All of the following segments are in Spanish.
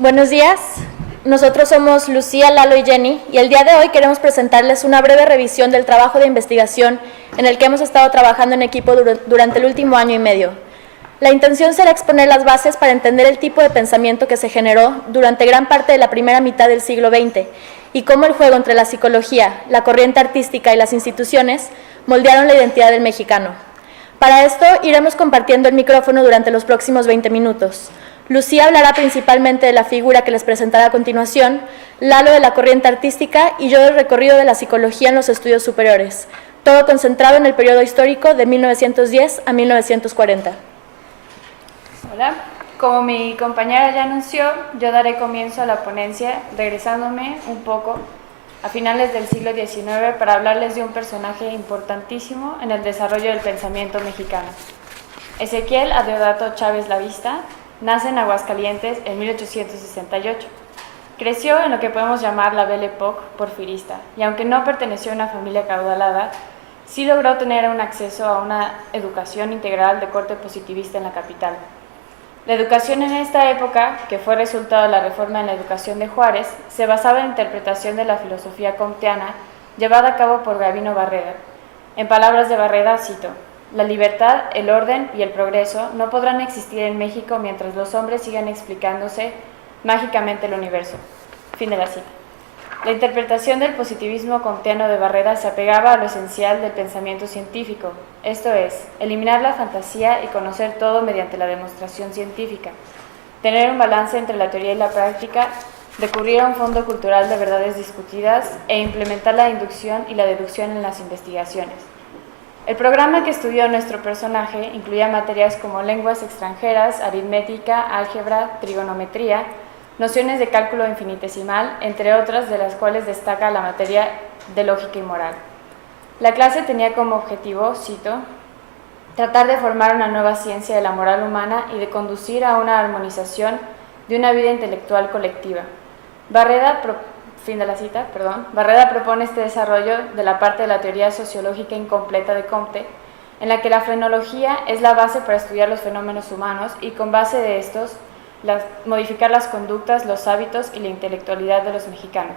Buenos días, nosotros somos Lucía, Lalo y Jenny y el día de hoy queremos presentarles una breve revisión del trabajo de investigación en el que hemos estado trabajando en equipo durante el último año y medio. La intención será exponer las bases para entender el tipo de pensamiento que se generó durante gran parte de la primera mitad del siglo XX y cómo el juego entre la psicología, la corriente artística y las instituciones moldearon la identidad del mexicano. Para esto iremos compartiendo el micrófono durante los próximos 20 minutos. Lucía hablará principalmente de la figura que les presentará a continuación, Lalo de la corriente artística y yo del recorrido de la psicología en los estudios superiores, todo concentrado en el periodo histórico de 1910 a 1940. Hola, como mi compañera ya anunció, yo daré comienzo a la ponencia regresándome un poco a finales del siglo XIX para hablarles de un personaje importantísimo en el desarrollo del pensamiento mexicano. Ezequiel Adeodato Chávez Lavista nace en Aguascalientes en 1868. Creció en lo que podemos llamar la Belle Époque porfirista, y aunque no perteneció a una familia acaudalada, sí logró tener un acceso a una educación integral de corte positivista en la capital. La educación en esta época, que fue resultado de la reforma en la educación de Juárez, se basaba en la interpretación de la filosofía comteana llevada a cabo por Gavino Barreda. En palabras de Barreda, cito: "La libertad, el orden y el progreso no podrán existir en México mientras los hombres sigan explicándose mágicamente el universo". Fin de la cita. La interpretación del positivismo comteano de Barreda se apegaba a lo esencial del pensamiento científico, esto es, eliminar la fantasía y conocer todo mediante la demostración científica, tener un balance entre la teoría y la práctica, recurrir a un fondo cultural de verdades discutidas e implementar la inducción y la deducción en las investigaciones. El programa que estudió nuestro personaje incluía materias como lenguas extranjeras, aritmética, álgebra, trigonometría, nociones de cálculo infinitesimal, entre otras, de las cuales destaca la materia de lógica y moral. La clase tenía como objetivo, cito, tratar de formar una nueva ciencia de la moral humana y de conducir a una armonización de una vida intelectual colectiva. Barreda propone este desarrollo de la parte de la teoría sociológica incompleta de Comte, en la que la frenología es la base para estudiar los fenómenos humanos y con base de estos modificar las conductas, los hábitos y la intelectualidad de los mexicanos.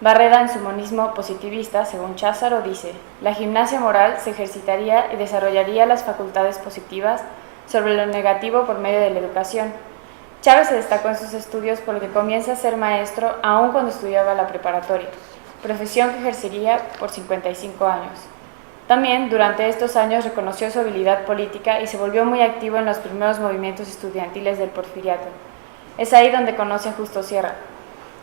Barreda, en su monismo positivista, según Cházaro, dice: la gimnasia moral se ejercitaría y desarrollaría las facultades positivas sobre lo negativo por medio de la educación. Chávez se destacó en sus estudios por lo que comienza a ser maestro aún cuando estudiaba la preparatoria, profesión que ejercería por 55 años. También, durante estos años, reconoció su habilidad política y se volvió muy activo en los primeros movimientos estudiantiles del Porfiriato. Es ahí donde conoce a Justo Sierra.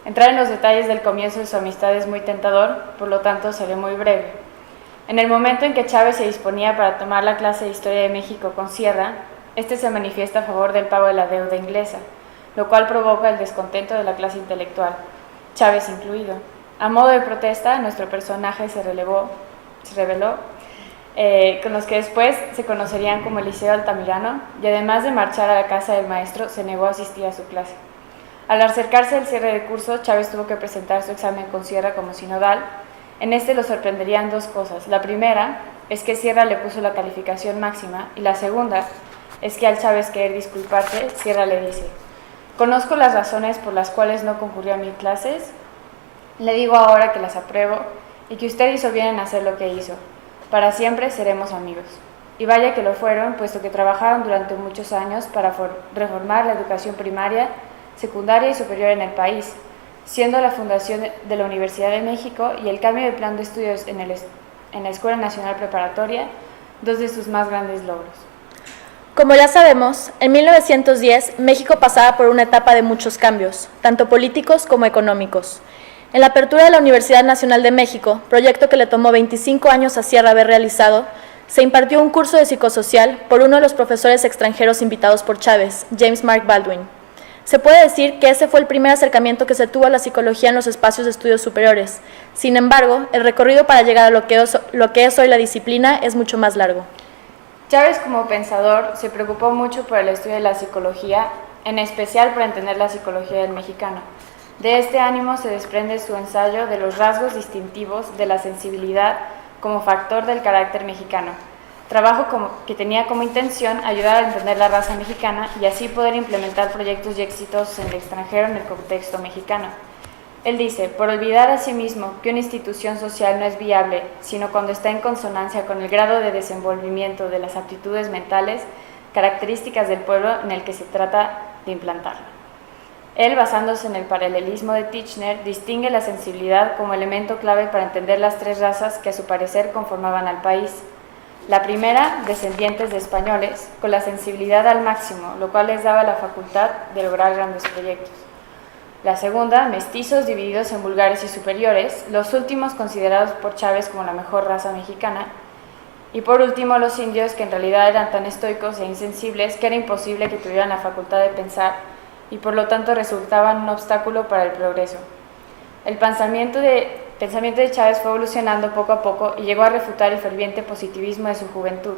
Entrar en los detalles del comienzo de su amistad es muy tentador, por lo tanto seré muy breve. En el momento en que Chávez se disponía para tomar la clase de Historia de México con Sierra, este se manifiesta a favor del pago de la deuda inglesa, lo cual provoca el descontento de la clase intelectual, Chávez incluido. A modo de protesta, nuestro personaje se reveló con los que después se conocerían como Eliseo Altamirano, y además de marchar a la casa del maestro, se negó a asistir a su clase. Al acercarse el cierre del curso, Chávez tuvo que presentar su examen con Sierra como sinodal. En este lo sorprenderían dos cosas. La primera es que Sierra le puso la calificación máxima, y la segunda es que al Chávez querer disculparse, Sierra le dice: conozco las razones por las cuales no concurrió a mis clases, le digo ahora que las apruebo y que usted hizo bien en hacer lo que hizo. Para siempre seremos amigos. Y vaya que lo fueron, puesto que trabajaron durante muchos años para reformar la educación primaria, secundaria y superior en el país, siendo la fundación de la Universidad de México y el cambio de plan de estudios en la Escuela Nacional Preparatoria dos de sus más grandes logros. Como ya sabemos, en 1910 México pasaba por una etapa de muchos cambios, tanto políticos como económicos. En la apertura de la Universidad Nacional de México, proyecto que le tomó 25 años a Sierra haber realizado, se impartió un curso de psicosocial por uno de los profesores extranjeros invitados por Chávez, James Mark Baldwin. Se puede decir que ese fue el primer acercamiento que se tuvo a la psicología en los espacios de estudios superiores. Sin embargo, el recorrido para llegar a lo que es hoy la disciplina es mucho más largo. Chávez, como pensador, se preocupó mucho por el estudio de la psicología, en especial por entender la psicología del mexicano. De este ánimo se desprende su ensayo de los rasgos distintivos de la sensibilidad como factor del carácter mexicano. trabajo que tenía como intención ayudar a entender la raza mexicana y así poder implementar proyectos y éxitos en el extranjero en el contexto mexicano. Él dice, por olvidar a sí mismo que una institución social no es viable, sino cuando está en consonancia con el grado de desenvolvimiento de las aptitudes mentales, características del pueblo en el que se trata de implantarla. Él, basándose en el paralelismo de Titchener, distingue la sensibilidad como elemento clave para entender las tres razas que a su parecer conformaban al país. La primera, descendientes de españoles, con la sensibilidad al máximo, lo cual les daba la facultad de lograr grandes proyectos. La segunda, mestizos divididos en vulgares y superiores, los últimos considerados por Chávez como la mejor raza mexicana. Y por último, los indios, que en realidad eran tan estoicos e insensibles que era imposible que tuvieran la facultad de pensar y por lo tanto resultaban un obstáculo para el progreso. El pensamiento de Chávez fue evolucionando poco a poco y llegó a refutar el ferviente positivismo de su juventud.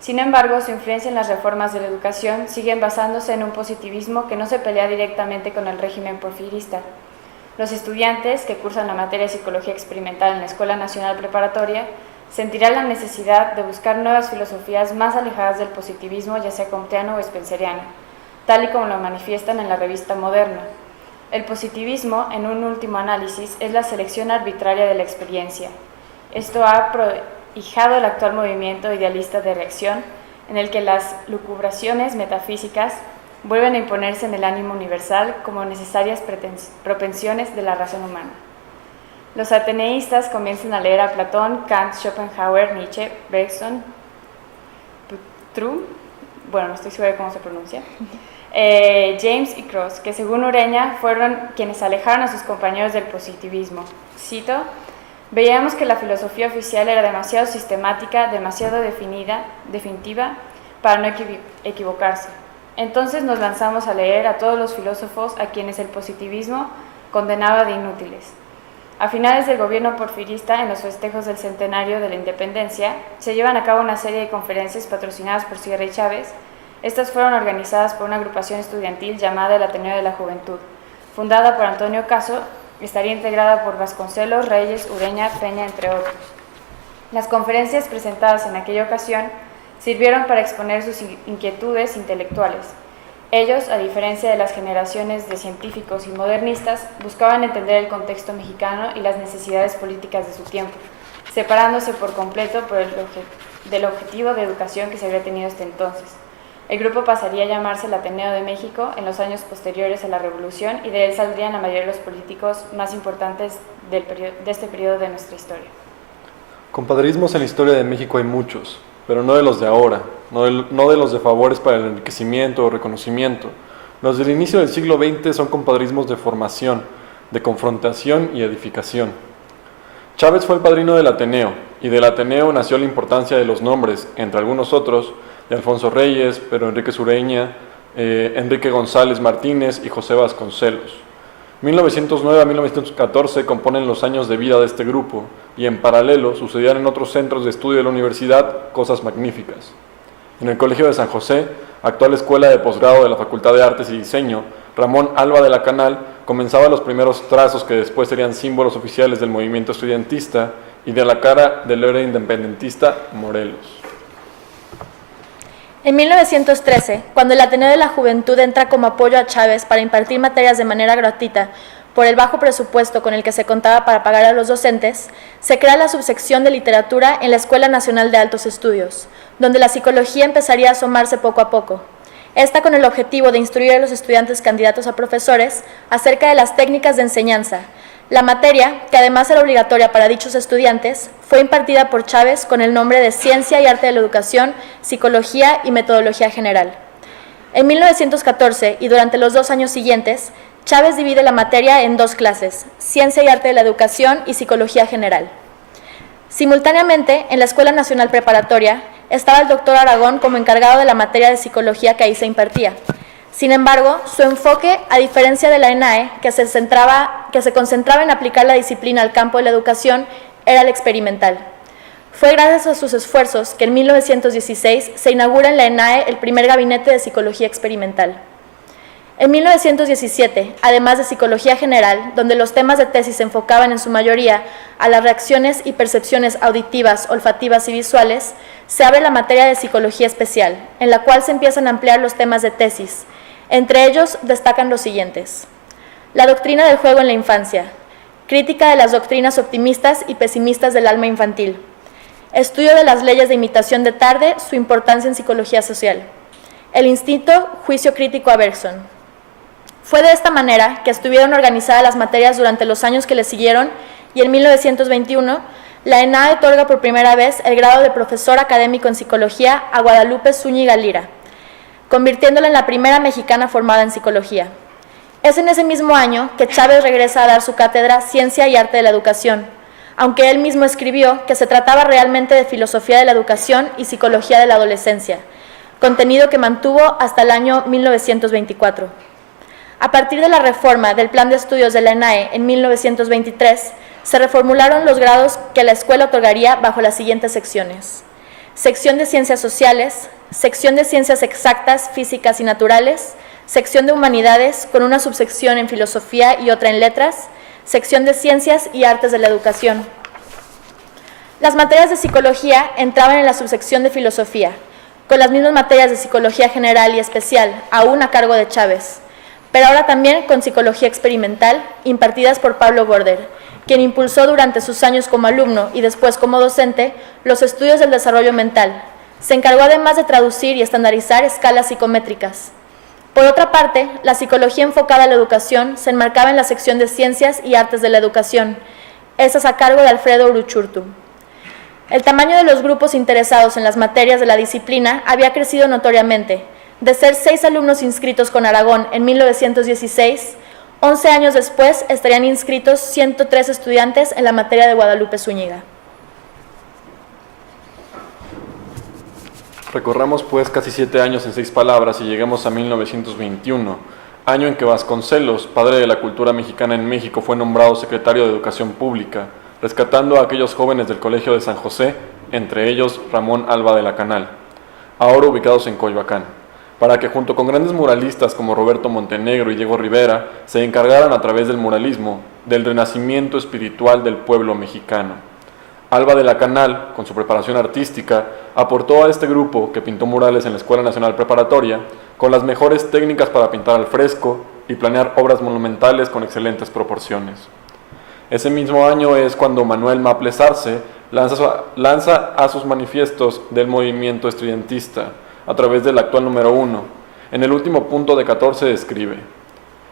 Sin embargo, su influencia en las reformas de la educación siguen basándose en un positivismo que no se pelea directamente con el régimen porfirista. Los estudiantes que cursan la materia de psicología experimental en la Escuela Nacional Preparatoria sentirán la necesidad de buscar nuevas filosofías más alejadas del positivismo, ya sea comteano o spenceriano, tal y como lo manifiestan en la revista Moderna. El positivismo, en un último análisis, es la selección arbitraria de la experiencia. Esto ha prohijado el actual movimiento idealista de reacción, en el que las lucubraciones metafísicas vuelven a imponerse en el ánimo universal como necesarias propensiones de la razón humana. Los ateneístas comienzan a leer a Platón, Kant, Schopenhauer, Nietzsche, Bergson, True, bueno, no estoy segura de cómo se pronuncia, James y Cross, que según Ureña fueron quienes alejaron a sus compañeros del positivismo. Cito, veíamos que la filosofía oficial era demasiado sistemática, demasiado definitiva para no equivocarse. Entonces nos lanzamos a leer a todos los filósofos a quienes el positivismo condenaba de inútiles. A finales del gobierno porfirista, en los festejos del centenario de la independencia, se llevan a cabo una serie de conferencias patrocinadas por Sierra y Chávez. Estas fueron organizadas por una agrupación estudiantil llamada el Ateneo de la Juventud, fundada por Antonio Caso, estaría integrada por Vasconcelos, Reyes, Ureña, Peña, entre otros. Las conferencias presentadas en aquella ocasión sirvieron para exponer sus inquietudes intelectuales. Ellos, a diferencia de las generaciones de científicos y modernistas, buscaban entender el contexto mexicano y las necesidades políticas de su tiempo, separándose por completo del objetivo de educación que se había tenido hasta entonces. El grupo pasaría a llamarse el Ateneo de México en los años posteriores a la Revolución y de él saldrían la mayoría de los políticos más importantes de este periodo de nuestra historia. Compadrismos en la historia de México hay muchos, pero no de los de ahora, no de los de favores para el enriquecimiento o reconocimiento. Los del inicio del siglo XX son compadrismos de formación, de confrontación y edificación. Chávez fue el padrino del Ateneo, y del Ateneo nació la importancia de los nombres, entre algunos otros, de Alfonso Reyes, Pedro Enrique Sureña, Enrique González Martínez y José Vasconcelos. 1909 a 1914 componen los años de vida de este grupo, y en paralelo sucedían en otros centros de estudio de la universidad cosas magníficas. En el Colegio de San José, actual escuela de posgrado de la Facultad de Artes y Diseño, Ramón Alba de la Canal comenzaba los primeros trazos que después serían símbolos oficiales del movimiento estudiantista y de la cara del héroe independentista Morelos. En 1913, cuando el Ateneo de la Juventud entra como apoyo a Chávez para impartir materias de manera gratuita por el bajo presupuesto con el que se contaba para pagar a los docentes, se crea la subsección de literatura en la Escuela Nacional de Altos Estudios, donde la psicología empezaría a asomarse poco a poco. Esta con el objetivo de instruir a los estudiantes candidatos a profesores acerca de las técnicas de enseñanza. La materia, que además era obligatoria para dichos estudiantes, fue impartida por Chávez con el nombre de Ciencia y Arte de la Educación, Psicología y Metodología General. En 1914 y durante los 2 años siguientes, Chávez divide la materia en 2 clases, Ciencia y Arte de la Educación y Psicología General. Simultáneamente, en la Escuela Nacional Preparatoria, estaba el doctor Aragón como encargado de la materia de psicología que ahí se impartía. Sin embargo, su enfoque, a diferencia de la ENAE, que se concentraba en aplicar la disciplina al campo de la educación, era el experimental. Fue gracias a sus esfuerzos que en 1916 se inaugura en la ENAE el primer gabinete de psicología experimental. En 1917, además de Psicología General, donde los temas de tesis se enfocaban en su mayoría a las reacciones y percepciones auditivas, olfativas y visuales, se abre la materia de Psicología Especial, en la cual se empiezan a ampliar los temas de tesis. Entre ellos destacan los siguientes: la doctrina del juego en la infancia, crítica de las doctrinas optimistas y pesimistas del alma infantil, estudio de las leyes de imitación de Tarde, su importancia en psicología social, el instinto, juicio crítico a Bergson. Fue de esta manera que estuvieron organizadas las materias durante los años que le siguieron y en 1921 la ENAE otorga por primera vez el grado de profesor académico en psicología a Guadalupe Zúñiga Lira, convirtiéndola en la primera mexicana formada en psicología. Es en ese mismo año que Chávez regresa a dar su cátedra Ciencia y Arte de la Educación, aunque él mismo escribió que se trataba realmente de Filosofía de la Educación y Psicología de la Adolescencia, contenido que mantuvo hasta el año 1924. A partir de la reforma del Plan de Estudios de la ENAE en 1923, se reformularon los grados que la escuela otorgaría bajo las siguientes secciones: sección de Ciencias Sociales, sección de Ciencias Exactas, Físicas y Naturales, sección de Humanidades con una subsección en Filosofía y otra en Letras, sección de Ciencias y Artes de la Educación. Las materias de Psicología entraban en la subsección de Filosofía, con las mismas materias de Psicología General y Especial, aún a cargo de Chávez, pero ahora también con Psicología Experimental, impartidas por Pablo Border, quien impulsó durante sus años como alumno y después como docente los estudios del desarrollo mental. Se encargó además de traducir y estandarizar escalas psicométricas. Por otra parte, la psicología enfocada a la educación se enmarcaba en la sección de Ciencias y Artes de la Educación, esas a cargo de Alfredo Uruchurtu. El tamaño de los grupos interesados en las materias de la disciplina había crecido notoriamente. De ser 6 alumnos inscritos con Aragón en 1916, 11 años después estarían inscritos 103 estudiantes en la materia de Guadalupe Zúñiga. Recorramos pues casi 7 años en 6 palabras y llegamos a 1921, año en que Vasconcelos, padre de la cultura mexicana en México, fue nombrado secretario de Educación Pública, rescatando a aquellos jóvenes del Colegio de San José, entre ellos Ramón Alba de la Canal, ahora ubicados en Coyoacán, para que junto con grandes muralistas como Roberto Montenegro y Diego Rivera se encargaran a través del muralismo del renacimiento espiritual del pueblo mexicano. Alba de la Canal, con su preparación artística, aportó a este grupo, que pintó murales en la Escuela Nacional Preparatoria, con las mejores técnicas para pintar al fresco y planear obras monumentales con excelentes proporciones. Ese mismo año es cuando Manuel Maples Arce lanza a sus manifiestos del movimiento estridentista, a través del actual número 1. En el último punto de 14 escribe: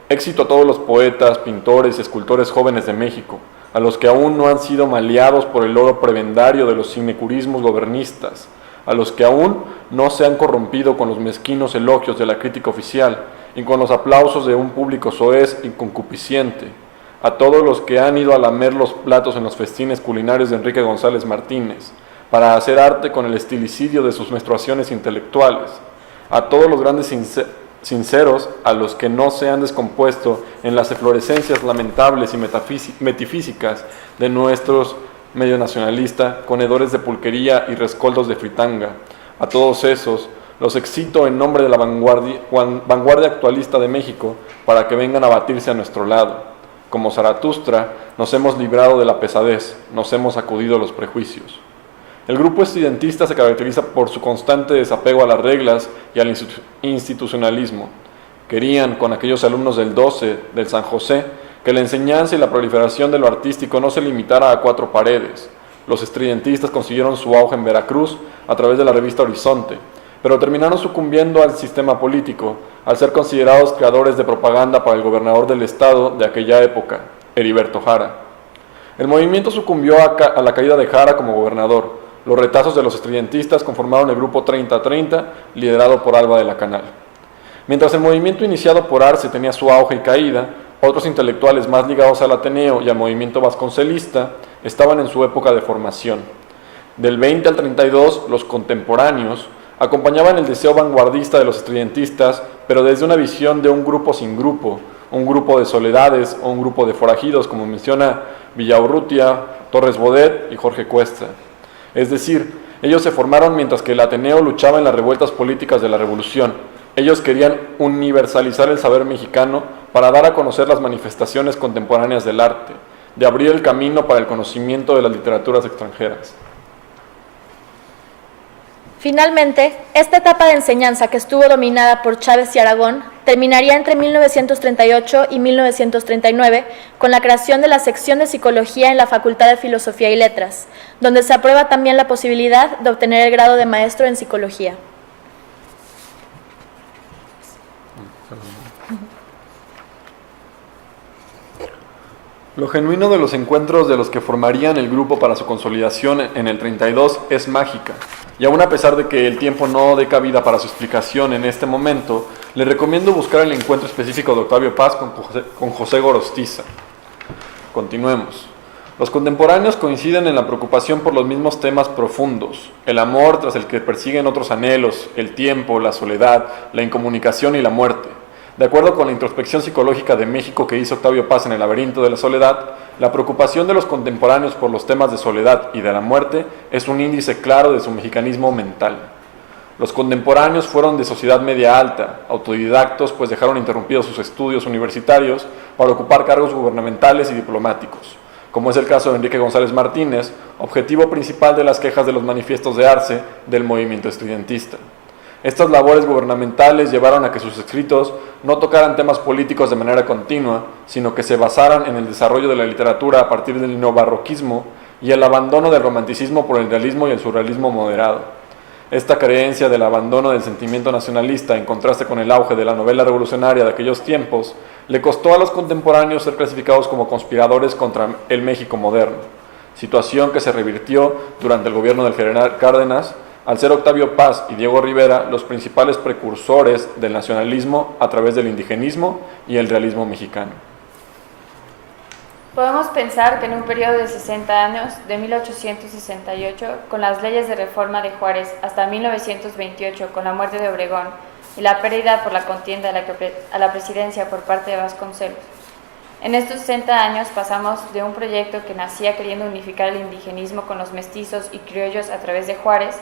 éxito a todos los poetas, pintores y escultores jóvenes de México, a los que aún no han sido maleados por el oro prebendario de los sinecurismos gobernistas, a los que aún no se han corrompido con los mezquinos elogios de la crítica oficial y con los aplausos de un público soez y concupisciente, a todos los que han ido a lamer los platos en los festines culinarios de Enrique González Martínez, para hacer arte con el estilicidio de sus menstruaciones intelectuales, a todos los grandes sinceros, a los que no se han descompuesto en las eflorescencias lamentables y metafísicas de nuestros medio nacionalista, conedores de pulquería y rescoldos de fritanga, a todos esos los excito en nombre de la vanguardia actualista de México para que vengan a batirse a nuestro lado. Como Zaratustra, nos hemos librado de la pesadez, nos hemos sacudido los prejuicios. El grupo estridentista se caracteriza por su constante desapego a las reglas y al institucionalismo. Querían, con aquellos alumnos del 12, del San José, que la enseñanza y la proliferación de lo artístico no se limitara a 4 paredes. Los estridentistas consiguieron su auge en Veracruz a través de la revista Horizonte, pero terminaron sucumbiendo al sistema político, al ser considerados creadores de propaganda para el gobernador del estado de aquella época, Heriberto Jara. El movimiento sucumbió a la caída de Jara como gobernador. Los retazos de los estridentistas conformaron el grupo 30-30, liderado por Alba de la Canal. Mientras el movimiento iniciado por Arce tenía su auge y caída, otros intelectuales más ligados al Ateneo y al movimiento vasconcelista estaban en su época de formación. Del 20 al 32, los contemporáneos acompañaban el deseo vanguardista de los estridentistas, pero desde una visión de un grupo sin grupo, un grupo de soledades o un grupo de forajidos, como menciona Villaurrutia, Torres Bodet y Jorge Cuesta. Es decir, ellos se formaron mientras que el Ateneo luchaba en las revueltas políticas de la Revolución, Ellos querían universalizar el saber mexicano para dar a conocer las manifestaciones contemporáneas del arte, de abrir el camino para el conocimiento de las literaturas extranjeras. Finalmente, esta etapa de enseñanza que estuvo dominada por Chávez y Aragón terminaría entre 1938 y 1939 con la creación de la sección de Psicología en la Facultad de Filosofía y Letras, donde se aprueba también la posibilidad de obtener el grado de maestro en Psicología. Lo genuino de los encuentros de los que formarían el grupo para su consolidación en el 32 es mágica, y aún a pesar de que el tiempo no dé cabida para su explicación en este momento, le recomiendo buscar el encuentro específico de Octavio Paz con José Gorostiza. Continuemos. Los contemporáneos coinciden en la preocupación por los mismos temas profundos: el amor tras el que persiguen otros anhelos, el tiempo, la soledad, la incomunicación y la muerte. De acuerdo con la introspección psicológica de México que hizo Octavio Paz en El laberinto de la soledad, la preocupación de los contemporáneos por los temas de soledad y de la muerte es un índice claro de su mexicanismo mental. Los contemporáneos fueron de sociedad media alta, autodidactos, pues dejaron interrumpidos sus estudios universitarios para ocupar cargos gubernamentales y diplomáticos, como es el caso de Enrique González Martínez, objetivo principal de las quejas de los manifiestos de Arce del movimiento estudiantista. Estas labores gubernamentales llevaron a que sus escritos no tocaran temas políticos de manera continua, sino que se basaran en el desarrollo de la literatura a partir del neobarroquismo y el abandono del romanticismo por el realismo y el surrealismo moderado. Esta creencia del abandono del sentimiento nacionalista, en contraste con el auge de la novela revolucionaria de aquellos tiempos, le costó a los contemporáneos ser clasificados como conspiradores contra el México moderno, situación que se revirtió durante el gobierno del general Cárdenas, al ser Octavio Paz y Diego Rivera los principales precursores del nacionalismo a través del indigenismo y el realismo mexicano. Podemos pensar que en un periodo de 60 años, de 1868, con las leyes de reforma de Juárez, hasta 1928, con la muerte de Obregón y la pérdida por la contienda a la presidencia por parte de Vasconcelos, en estos 60 años pasamos de un proyecto que nacía queriendo unificar el indigenismo con los mestizos y criollos a través de Juárez,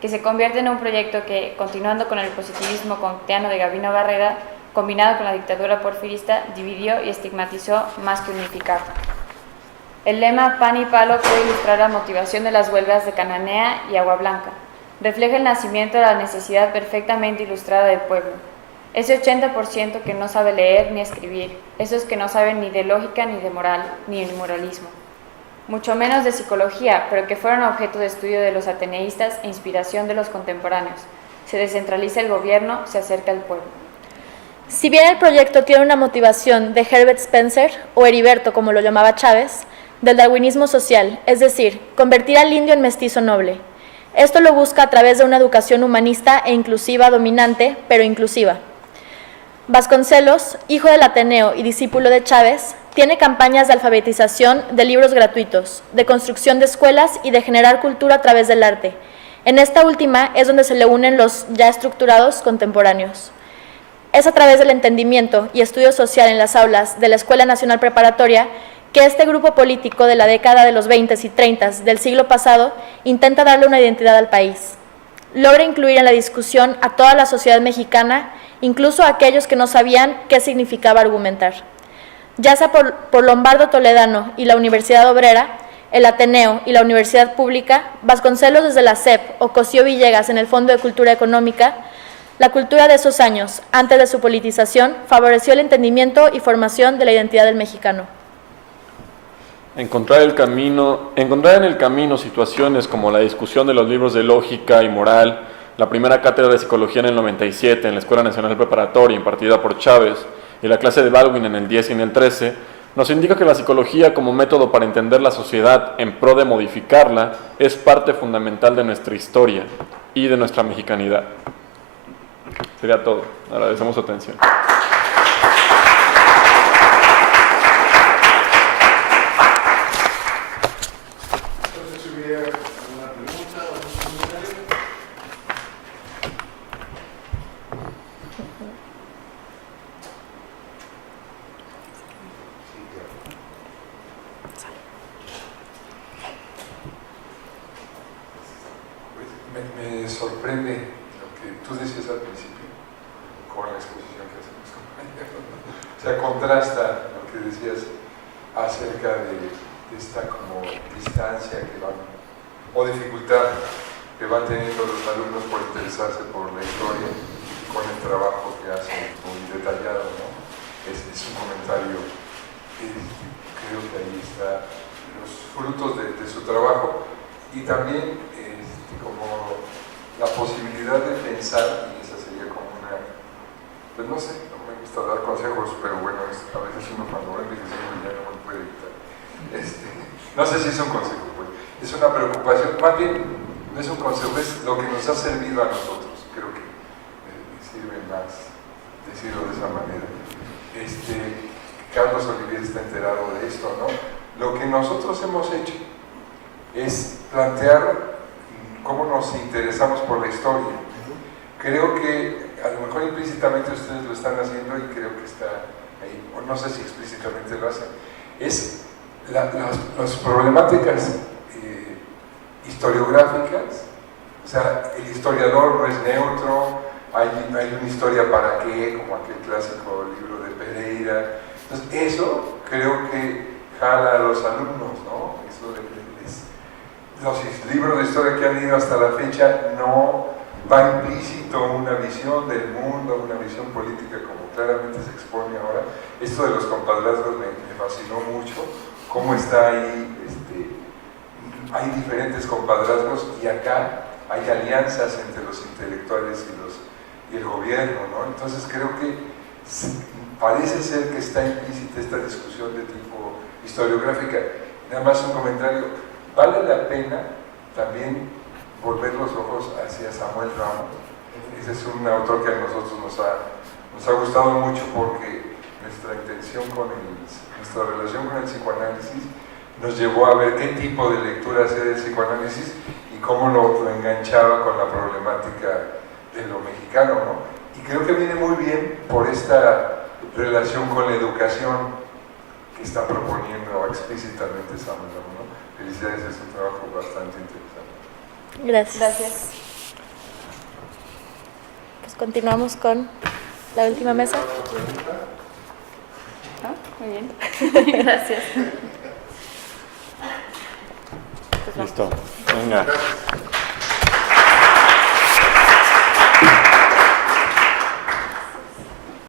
que se convierte en un proyecto que, continuando con el positivismo kantiano de Gabino Barreda, combinado con la dictadura porfirista, dividió y estigmatizó más que unificar. El lema Pan y Palo puede ilustrar la motivación de las huelgas de Cananea y Agua Blanca. Refleja el nacimiento de la necesidad perfectamente ilustrada del pueblo. Ese 80% que no sabe leer ni escribir, esos que no saben ni de lógica ni de moral, ni el moralismo, mucho menos de psicología, pero que fueron objeto de estudio de los ateneístas e inspiración de los contemporáneos. Se descentraliza el gobierno, se acerca al pueblo. Si bien el proyecto tiene una motivación de Herbert Spencer, o Heriberto como lo llamaba Chávez, del darwinismo social, es decir, convertir al indio en mestizo noble. Esto lo busca a través de una educación humanista e inclusiva dominante, pero inclusiva. Vasconcelos, hijo del Ateneo y discípulo de Chávez, tiene campañas de alfabetización, de libros gratuitos, de construcción de escuelas y de generar cultura a través del arte. En esta última es donde se le unen los ya estructurados contemporáneos. Es a través del entendimiento y estudio social en las aulas de la Escuela Nacional Preparatoria que este grupo político de la década de los 20 y 30 del siglo pasado intenta darle una identidad al país. Logra incluir en la discusión a toda la sociedad mexicana, incluso a aquellos que no sabían qué significaba argumentar. Ya sea por Lombardo Toledano y la Universidad Obrera, el Ateneo y la Universidad Pública, Vasconcelos desde la SEP o Cosío Villegas en el Fondo de Cultura Económica, la cultura de esos años, antes de su politización, favoreció el entendimiento y formación de la identidad del mexicano. Encontrar en el camino situaciones como la discusión de los libros de lógica y moral, la primera cátedra de psicología en el 97 en la Escuela Nacional Preparatoria impartida por Chávez y la clase de Baldwin en el 10 y en el 13, nos indica que la psicología como método para entender la sociedad en pro de modificarla es parte fundamental de nuestra historia y de nuestra mexicanidad. Sería todo. Agradecemos su atención. Me sorprende lo que tú decías al principio, contrasta lo que decías acerca de esta como distancia que van, o dificultad que van teniendo los alumnos por interesarse por la historia con el trabajo que hacen muy detallado, ¿no? Es un comentario, creo que ahí está los frutos de su trabajo y también como la posibilidad de pensar, y esa sería como una, pues no sé, no me gusta dar consejos, pero bueno, a veces uno cuando va envejeciendo ya no me puede evitar. No sé si es un consejo, pues, es una preocupación, más bien no es un consejo, es lo que nos ha servido a nosotros, creo que sirve más decirlo de esa manera. Carlos Olivier está enterado de esto, ¿no? Lo que nosotros hemos hecho es plantear cómo nos interesamos por la historia. Creo que a lo mejor implícitamente ustedes lo están haciendo y creo que está ahí, o no sé si explícitamente lo hacen, es las problemáticas historiográficas, o sea, el historiador no es neutro, hay una historia para qué, como aquel clásico libro de Pereira. Entonces, eso creo que jala a los alumnos, ¿no? Eso los libros de historia que han leído hasta la fecha no va implícito una visión del mundo, una visión política como claramente se expone ahora. Esto de los compadrazgos me fascinó mucho, cómo está ahí, hay diferentes compadrazgos y acá hay alianzas entre los intelectuales y el gobierno, ¿no? Entonces creo que parece ser que está implícita esta discusión de tipo historiográfica. Nada más un comentario, vale la pena también volver los ojos hacia Samuel Ramos. Ese es un autor que a nosotros nos ha gustado mucho porque nuestra intención nuestra relación con el psicoanálisis nos llevó a ver qué tipo de lectura hacía del psicoanálisis y cómo lo enganchaba con la problemática de lo mexicano, ¿no? Y creo que viene muy bien por esta relación con la educación que está proponiendo explícitamente Samuel, ¿no? Felicidades, es un trabajo bastante interesante. Gracias. Gracias. Pues continuamos con la última mesa. ¿No? Muy bien. Gracias. Pues vamos. Listo. Venga.